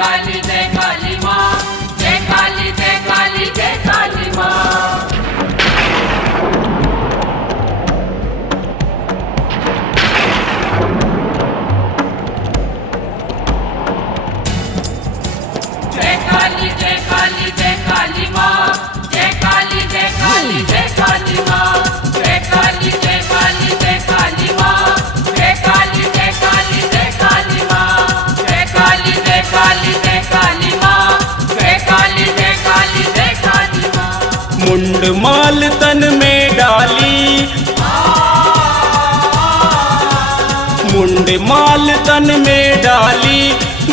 काली माँ, जय काली जय काली जय काली माँ। जय काली जय काली जय काली माँ, जय काली जय काली जय काली माँ, जय काली जय काली जय काली माँ, जय काली जय काली जय काली माँ, जय काली जय काली जय काली माँ, जय काली जय काली जय काली माँ। मुंड माल तन में डाली, मुंड माल तन में डाली,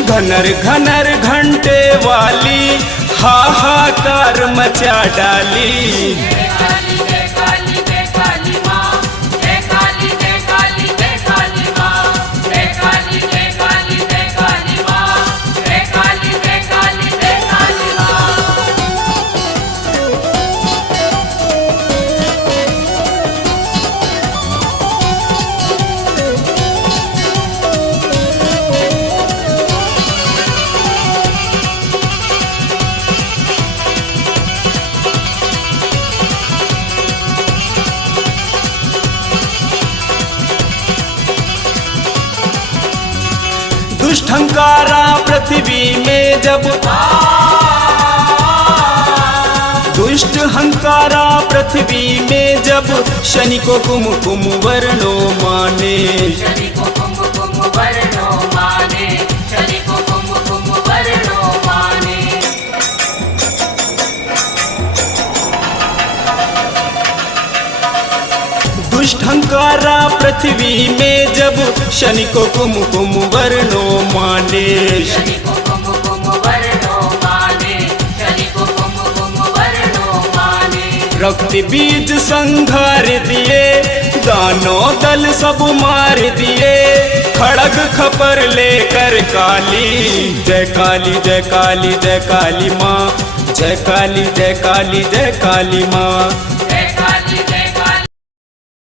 घनर घनर घंटे वाली हाहाकार मचा डाली। जय काली जय काली जय काली माँ, जय काली जय काली जय काली माँ, जय काली जय काली जय काली माँ, जय काली जय काली जय काली माँ। दुष्ट हंकारा पृथ्वी में जब, दुष्ट हंकारा पृथ्वी में जब, शनि को कुमकुम वर्णो माने। शनि को कुमकुम वर्णो माने, शनि को कुमकुम वर्णो माने। दुष्ट हंकारा पृथ्वी में जब, शनि को कुमकुम वर्णो माने। शनि को कुमकुम वर्णो माने, शनि को कुमकुम वर्णो माने। रक्त बीज संघार दिए, दानों दल सब मार दिए, खड़ग खपर लेकर काली। जय काली जय काली जय काली माँ, जय काली जय काली जय काली माँ।